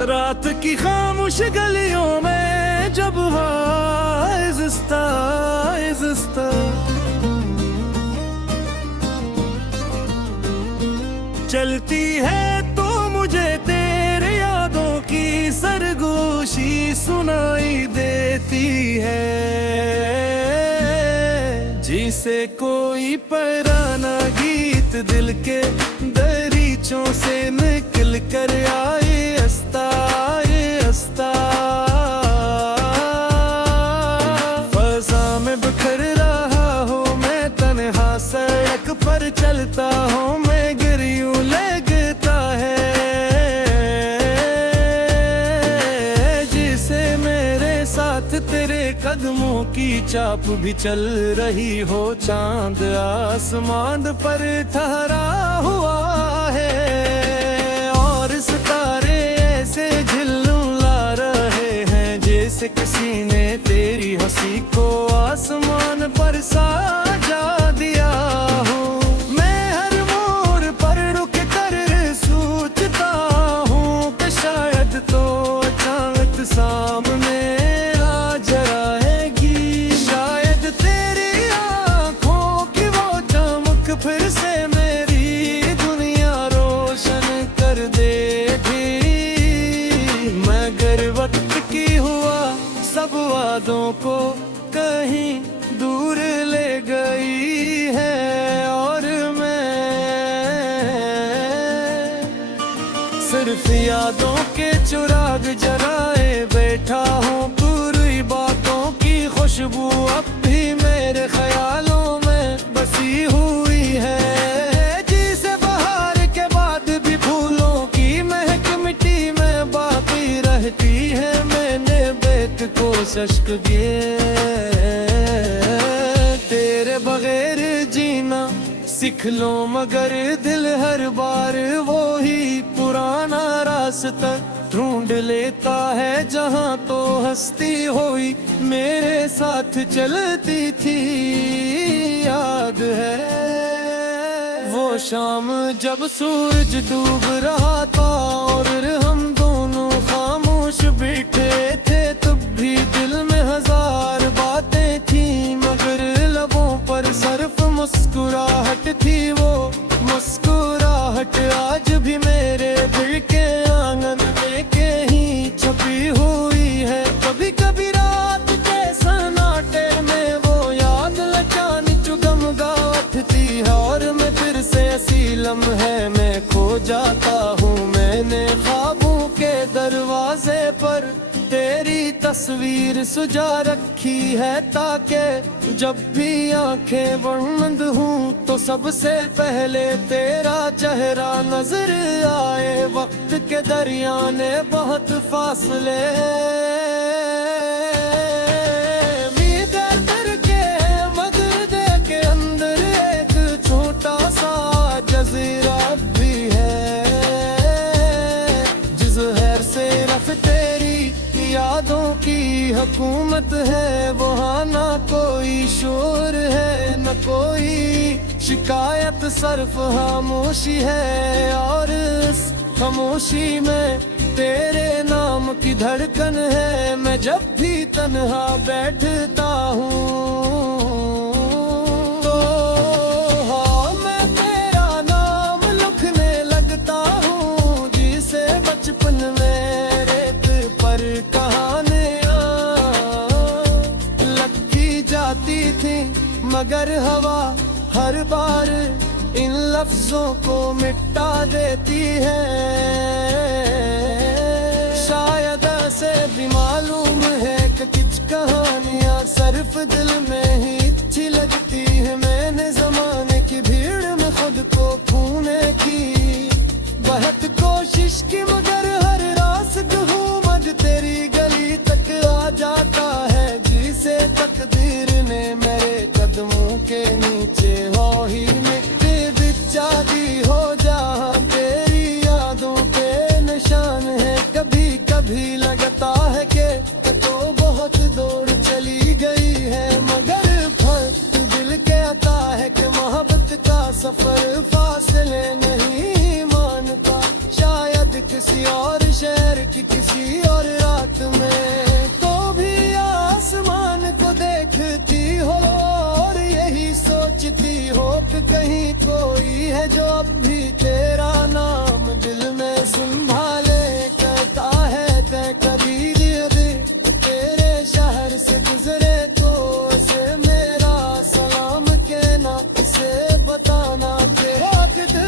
रात की खामोश गलियों में जब आहिस्ता आहिस्ता चलती है तो मुझे तेरे यादों की सरगोशी सुनाई देती है, जिसे कोई पराना गीत दिल के दरीचों से निकल कर आए हंसता हंसता। फज़ा में बिखर रहा हो मैं तन्हा सड़क पर चलता हूँ मैं गिर यूं लगता है, जिसे मेरे साथ तेरे कदमों की चाप भी चल रही हो। चांद आसमान पर ठहरा हुआ है और सितारे ऐसे झिलमिला रहे हैं, जैसे किसी ने तेरी हंसी को आसमान पर साजा दिया हो। मैं हर मोड़ पर रुक कर सोचता हूँ कि शायद तो अचानक सामने आ जाएगी, शायद तेरी आँखों की वो चमक फिर से मेरी दुनिया रोशन कर देगी। मगर वक्त की हुआ सब वादों को कहीं दूर ले गई है और मैं सिर्फ यादों के चिराग जलाए बैठा हूँ। पूरी बातों की खुशबू अब भी मेरे ख्यालों में बसी हुई है, जिसे बहार के बाद भी फूलों की महक मिट्टी में बाकी रहती है। मैंने बेत कोशिश की तेरे बगैर जीना सीख लो, मगर दिल हर बार वो ही पुराना रास्ता ढूंढ लेता है, जहाँ तो हंसती हुई मेरे साथ चलती थी। याद है वो शाम जब सूरज डूब रहा था और हम दोनों खामोश बैठे थे, तब भी दिल में हजार बातें थी, मगर लबों पर सिर्फ मुस्कुराहट थी। वो मुस्कुराहट आज भी मेरे दिल के आंगन में कहीं छपी हुई है। कभी कभी रात के सन्नाटे में वो याद लचानी चुगमगाहट थी है और मैं फिर से ऐसी लम्हे में खो जाता हूँ। मैंने ख्वाबों के दरवाजे पर तेरी तस्वीर सुजा रखी है, ताकि जब भी आंखें बंद हूँ तो सबसे पहले तेरा चेहरा नजर आए। वक्त के दरिया ने बहुत फासले मगर दे के अंदर एक छोटा सा जजीरा भी है, जिस शहर से रफ तेरी यादों की हुकूमत है। वहाँ ना कोई शोर है न कोई शिकायत, सिर्फ खामोशी है और इस खामोशी में तेरे नाम की धड़कन है। मैं जब भी तन्हा बैठता हूँ तो हाँ मैं तेरा नाम लिखने लगता हूँ, जिसे बचपन में रेत पर कहानियाँ लिखी जाती थी, मगर हवा हर बार इन लफ्जों को मिटा देती है। शायद ऐसे भी मालूम है कि कुछ कहानियाँ सिर्फ दिल में ही अच्छी लगती है। मैंने जमाने की भीड़ में खुद को खोने की बहुत कोशिश की, मगर हर रास्ते घूमद तेरी गली तक आ जाता है, जिसे तकदीर ने मेरे कदमों के नीचे हो ही मिट्टी बिछा दी हो। जहाँ तेरी यादों के निशान है, कभी कभी लगता है कि तो बहुत दूर चली गई है, मगर कहीं कोई है जो अब भी तेरा नाम दिल में संभाले। कहता है तय कभी भी तेरे शहर से गुजरे तो उसे मेरा सलाम कहना, उसे बताना तेरा दिल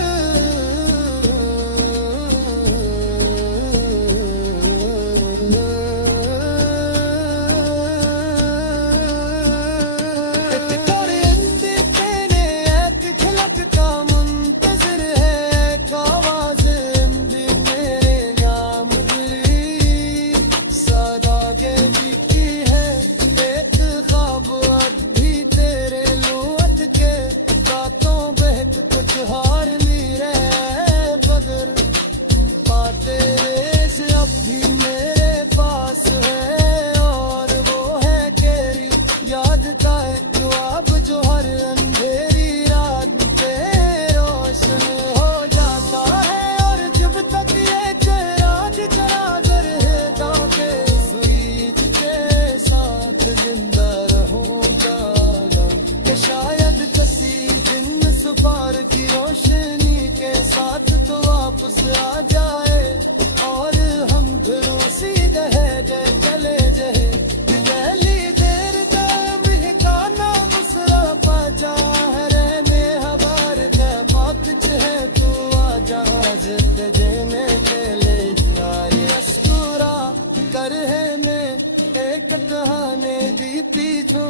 हार ली रे बगर पाते रेस अब भी मेरे पास है और वो है तेरी याद का एक जवाब जो हर अंधेरी रात पे रोशन हो जाता है। और जब तक ये चराग चरागर है ताके स्वीट के साथ जिंदा रहूंगा कि शायद किसी दिन सुपार की रोशनी के साथ तो वापस आ जाए और हम घरों सीधे जाए चले जाए। पहली देर गाना मुसरा पाजा है में हबार का बात है तू आजा जिद देने चले जाए अस्कुरा कर है में एक कहानी बीती जो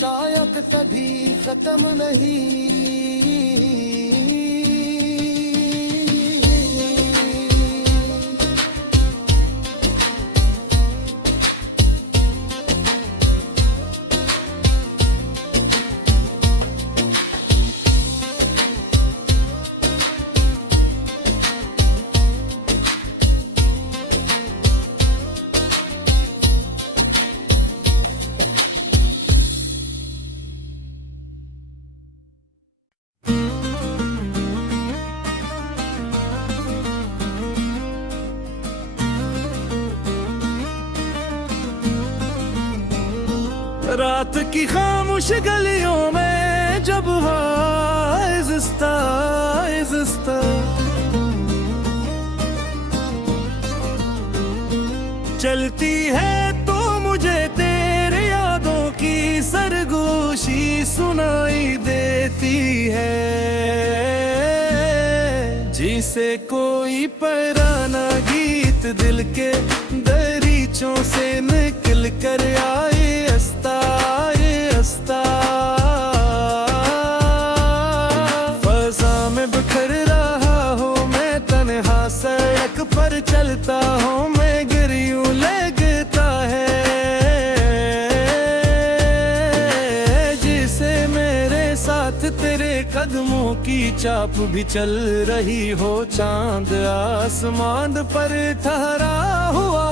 शायद कभी खत्म नहीं। रात की खामोश गलियों में जब आहिस्ता आहिस्ता चलती है तो मुझे तेरे यादों की सरगोशी सुनाई देती है, जिसे कोई पराना गीत दिल के दरीचों से निकल कर आए अस्ता अस्ता। फजा में बिखर रहा हूँ मैं तन्हा सड़क पर चलता हूँ मैं गिरियूं लगता है, जिसे मेरे साथ तेरे कदमों की चाप भी चल रही हो। चांद आसमान पर ठहरा हुआ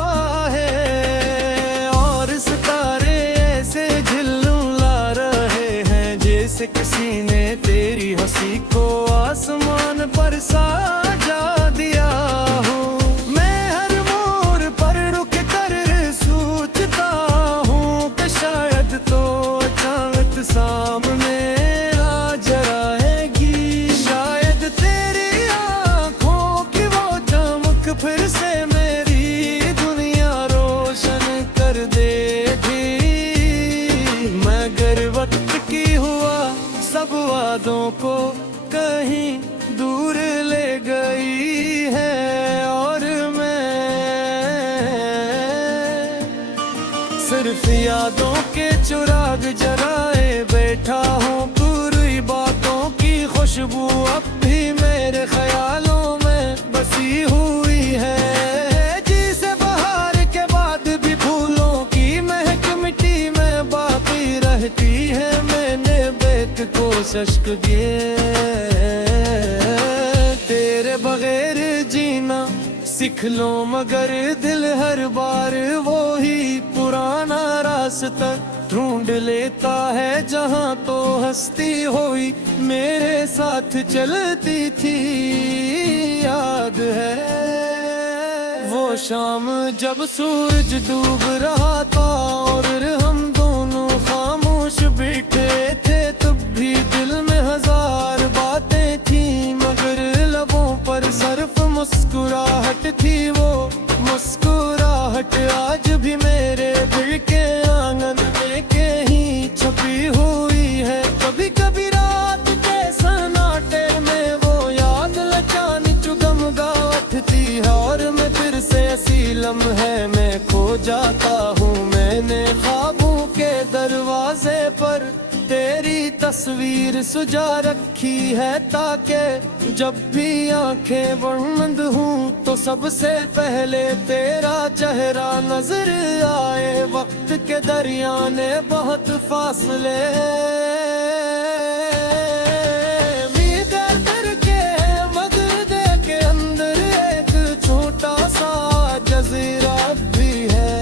है और सितारे ऐसे झिलमिला रहे हैं जैसे किसी ने तेरी हंसी को आसमान पर साजा दिया हो। मैं हर मोड़ पर रुक कर सोचता हूँ कि शायद तो अचानक सामने आ जाएगी, शायद तेरी आँखों की वो चमक फिर से मेरी दुनिया रोशन कर देगी। मगर वक्त की हुआ सब वादों को कहीं दूर ले गई है और मैं सिर्फ यादों के चिराग जलाए बैठा हूँ। पूरी बातों की खुशबू अब भी मेरे ख्यालों में बसी हुई है, जिसे बहार के बाद भी फूलों की महक मिट्टी में बाकी रहती है। मैंने बेक कोशिश की तेरे बगैर जीना सीख लो, मगर दिल हर बार वो ही पुराना रास्ता ढूंढ लेता है जहाँ तो हस्ती हुई मेरे साथ चलती थी। याद है वो शाम जब सूरज डूब रहा था और हम दोनों खामोश बैठे थे, तब भी दिल में हजार दरवाजे पर तेरी तस्वीर सुजा रखी है, ताकि जब भी आंखें बंद हूँ तो सबसे पहले तेरा चेहरा नजर आए। वक्त के दरिया ने बहुत फासले जज़ीरा भी है,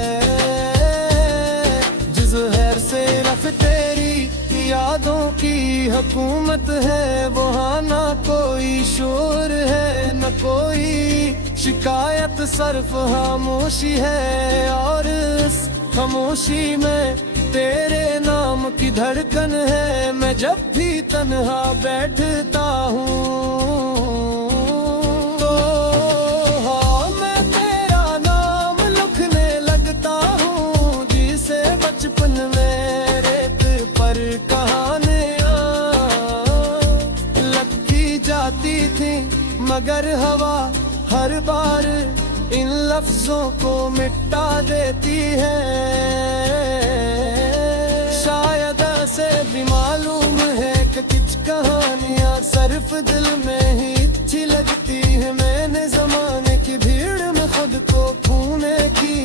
जिस शहर से रफ तेरी यादों की हुकूमत है, वहाँ ना कोई शोर है न कोई शिकायत, सिर्फ खामोशी है। और इस खामोशी में तेरे नाम की धड़कन है। मैं जब भी तन्हा बैठता हूँ मगर हवा हर बार इन लफ्जों को मिटा देती है। शायद ऐसे भी मालूम है कि कुछ कहानियां सिर्फ दिल में ही अच्छी लगती है। मैंने जमाने की भीड़ में खुद को खोने की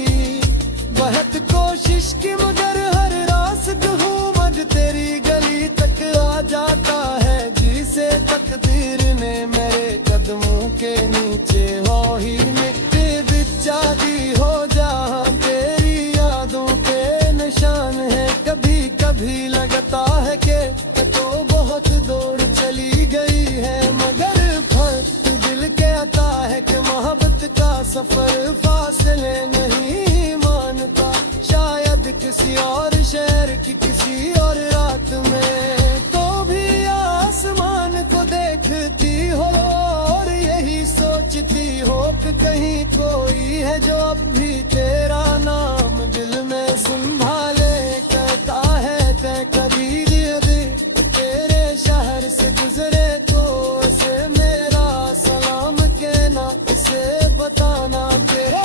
बहुत कोशिश की, मगर हर रास्ते घूमद तेरी गली तक आ जाता है, जिसे तकदीर ने मेरे कदमों के नीचे हो ही मिट्टी बिछा दी हो। जहाँ तेरी यादों के निशान है, कभी कभी लगता है कि तो बहुत दूर चली गई है, मगर फर्क दिल के आता है कि मोहब्बत का सफर फासले नहीं मानता। शायद किसी और शहर की किसी और रात में तो भी आसमान को देखती हो और यही सोचती हो कि कहीं कोई है जो अब भी तेरा नाम दिल में संभाले। कहता है तय कभी तेरे शहर से गुजरे तो उसे मेरा सलाम कहना, इसे बताना तेरा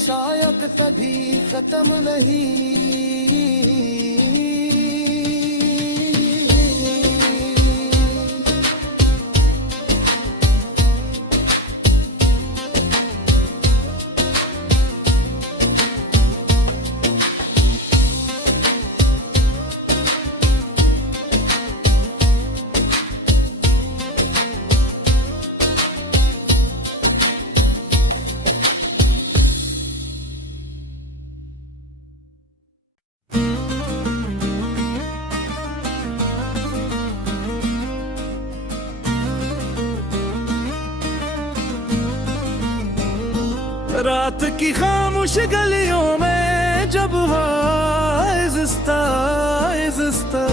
शायद कभी खत्म नहीं। रात की खामोश गलियों में जब आहिस्ता आहिस्ता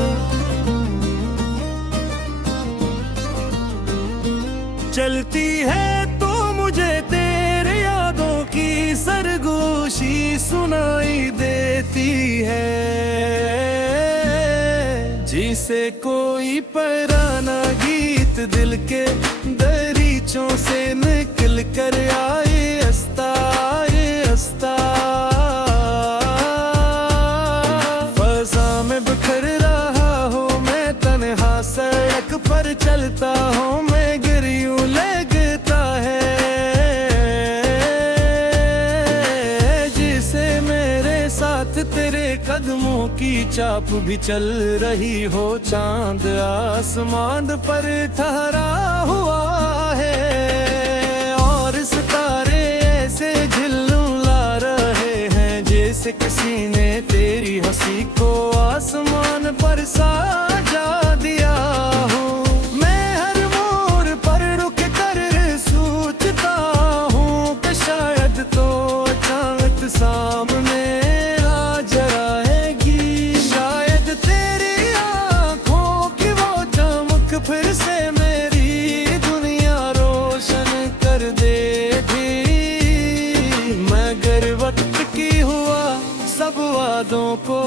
चलती है तो मुझे तेरे यादों की सरगोशी सुनाई देती है, जिसे कोई पराना गीत गीत दिल के दरीचों से निकल कर आए अस्ता अस्ता। फजा में बिखर रहा हूँ मैं तन्हा, सड़क पर चलता हूँ मैं, गिर यूं लगता है जिसे मेरे साथ तेरे कदमों की चाप भी चल रही हो। चांद आसमान पर ठहरा हुआ है और सितारे ऐसे झिलमिला रहे हैं जैसे किसी ने तेरी हंसी को आसमान पर साजा दिया हो। मैं हर मोड़ पर रुक कर सोचता हूँ कि शायद तो अचानक सामने आ जाएगी, शायद तेरी आँखों की वो चमक फिर से मेरी दुनिया रोशन कर देगी। मगर वक्त की हुआ सब वादों को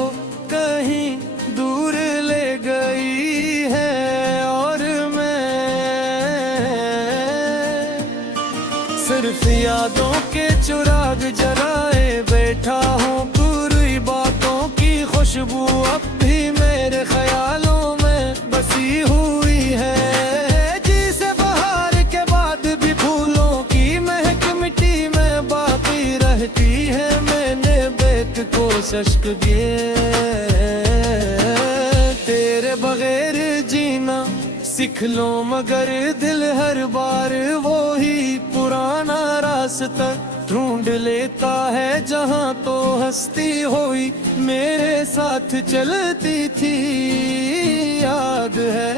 कहीं दूर ले गई है और मैं सिर्फ यादों के चिराग जलाए बैठा हूँ। पूरी बातों की खुशबू अब भी मेरे ख्यालों में बसी हुई है, जिसे बहार के बाद भी फूलों की महक मिट्टी में बाकी रहती है। मैंने बेक कोशिश की तेरे बगैर जीना सीख लो, मगर दिल हर बार वो ही पुराना रास्ता ढूंढ लेता है जहाँ तो हस्ती हुई मेरे साथ चलती थी। याद है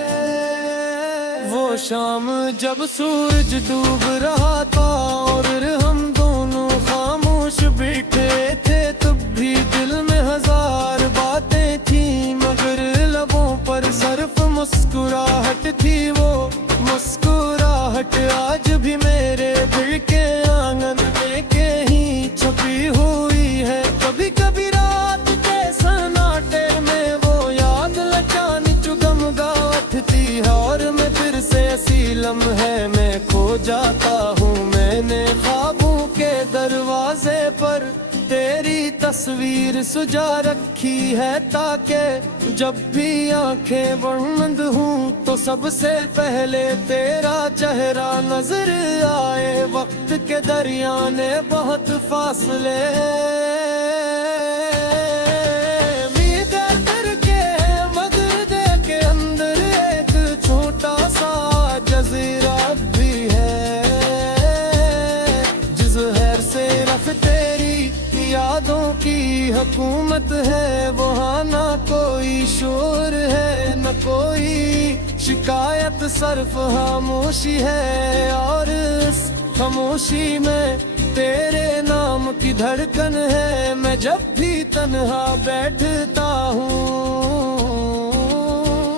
वो शाम जब सूरज डूब रहा था और हम दोनों खामोश बैठे थे, तब भी दिल में हजार बातें थी मगर लबों पर सिर्फ मुस्कुराहट थी। वो मुस्कुराहट आज भी मेरे दिल के आंगन में कहीं छपी हुई है। कभी कभी रात के सन्नाटे में वो याद लचानी चुगमगाती है और मैं फिर से ऐसी लम्हे में खो जाता हूँ। मैंने ख्वाबों के दरवाजे पर तेरी तस्वीर सुजा रखी है ताकि जब भी आंखें बंद हूँ तो सबसे पहले तेरा चेहरा नजर आए। वक्त के दरिया ने बहुत फासले मीटर करके मगर दे के अंदर एक छोटा सा जजीरा भी है, जिस शहर से रफ तेरी यादों की हुकूमत है। वहाँ ना कोई शोर है न कोई शिकायत, सिर्फ खामोशी है और इस खामोशी में तेरे नाम की धड़कन है। मैं जब भी तन्हा बैठता हूँ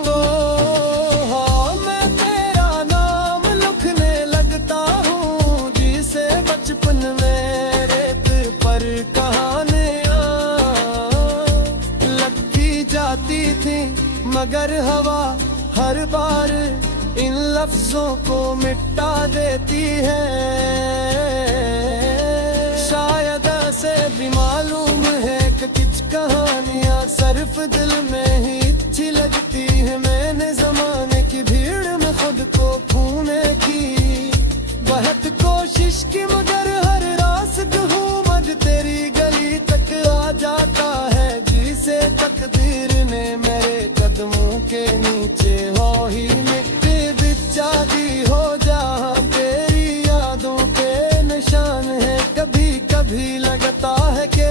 तो हाँ मैं तेरा नाम लिखने लगता हूँ, जिसे बचपन में रेत पर कहानियाँ लगती जाती थी मगर हवा हर बार इन लफ्जों को मिटा देती है। शायद ऐसे भी मालूम है कि कुछ कहानियाँ सिर्फ दिल में ही अच्छी लगती है। मैंने जमाने की भीड़ में खुद को खोने की बहुत कोशिश की मगर हर रास्ते हूँ मज तेरी गली तक आ जाता है, जिसे तकदीर ने मेरे कदमों के नीचे हो ही मिट्टी बिछा दी हो। जहाँ तेरी यादों के निशान है कभी कभी लगता है कि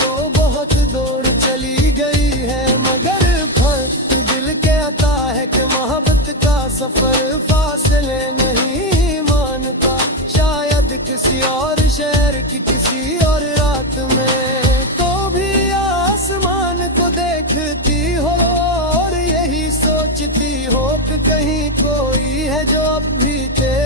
तो बहुत दूर चली गई है, मगर फर्क दिल के आता है कि मोहब्बत का सफर फासले नहीं मानता। शायद किसी और शहर की किसी और रात में तो भी आसमान को देखती हो और यही सोचती हो कि कहीं कोई है जो अब भी तेरे